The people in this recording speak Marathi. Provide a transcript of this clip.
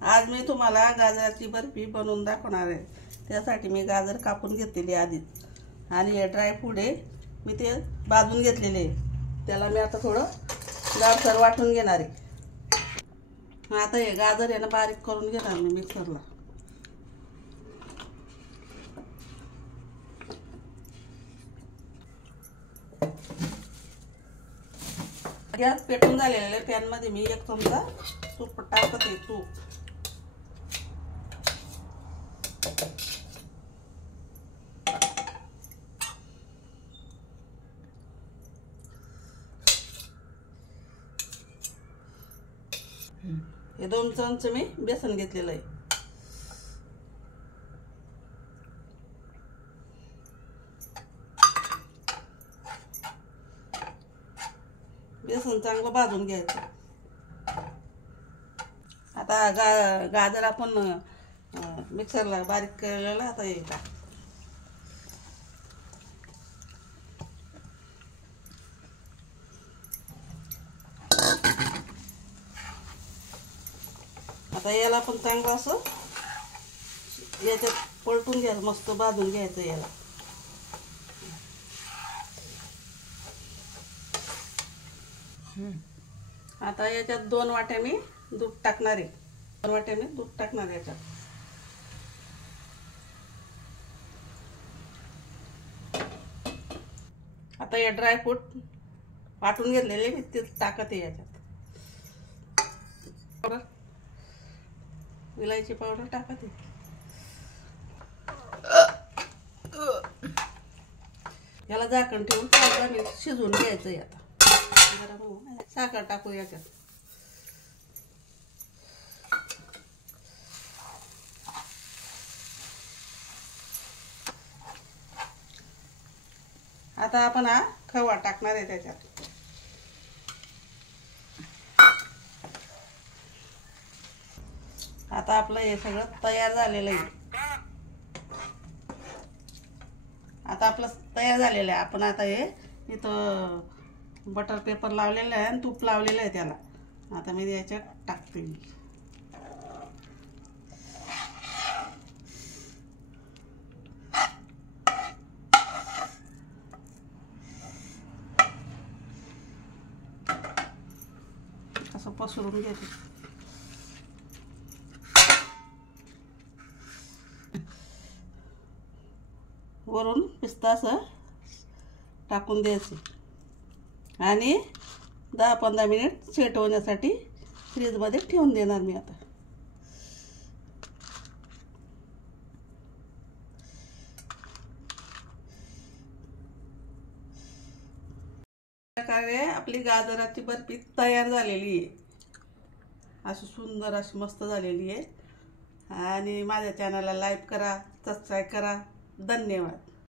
आज मी तुम्हाला गाजराची बर्फी बनवून दाखवणार आहे। त्यासाठी मी गाजर कापून घेतलेली आधीच आणि हे ड्रायफ्रूट आहे मी ते भाजून घेतलेले। त्याला मी आता थोडं जाडसर वाटून घेणार आहे। आता हे गाजर आहे ना बारीक करून घेणार मी मिक्सरला। गॅस पेटून झालेले पॅन मध्ये मी 1 चमचा तूप टाकते। तूप हे 2 चमचे मी बेसन घेतलेलं आहे। बेसन चांगलं भाजून घ्यायचं। आता गाजर आपण मिक्सरला बारीक केलेला आता येईल। आता याला पण चांगलं असं याच्यात पलटून घ्यायचं, मस्त भाजून घ्यायचं याला। आता याच्यात 2 वाट्या मी दूध टाकणार आहे। 2 वाट्या मी दूध टाकणार आहे याच्यात। आता हे ड्रायफ्रूट वाटून घेतलेले मी ते टाकते याच्यात। विलायची पावडर टाकते। याला झाकण ठेवून 5 मिनिट शिजवून घ्यायचं। आता साखर टाकू याच्यात। आता आपण हा खवा टाकणार आहे त्याच्यात। आता आपलं हे सगळं तयार झालेलं आहे। आता आपलं तयार झालेलं आहे। आपण आता हे इथं बटर पेपर लावलेलं आहे आणि तूप लावलेलं आहे त्याला। आता मी याच्यात टाकते। असं पसरून घेते। वरून पिस्ता असं टाकून द्यायचं आणि 10-15 मिनिट सेट होण्यासाठी फ्रीजमध्ये ठेवून देणार मी। आता प्रकारे आपली गाजराची बर्फी तयार झालेली आहे। अशी सुंदर अशी मस्त झालेली आहे। आणि माझ्या चॅनलला लाईक करा, सबस्क्राईब करा। धन्यवाद।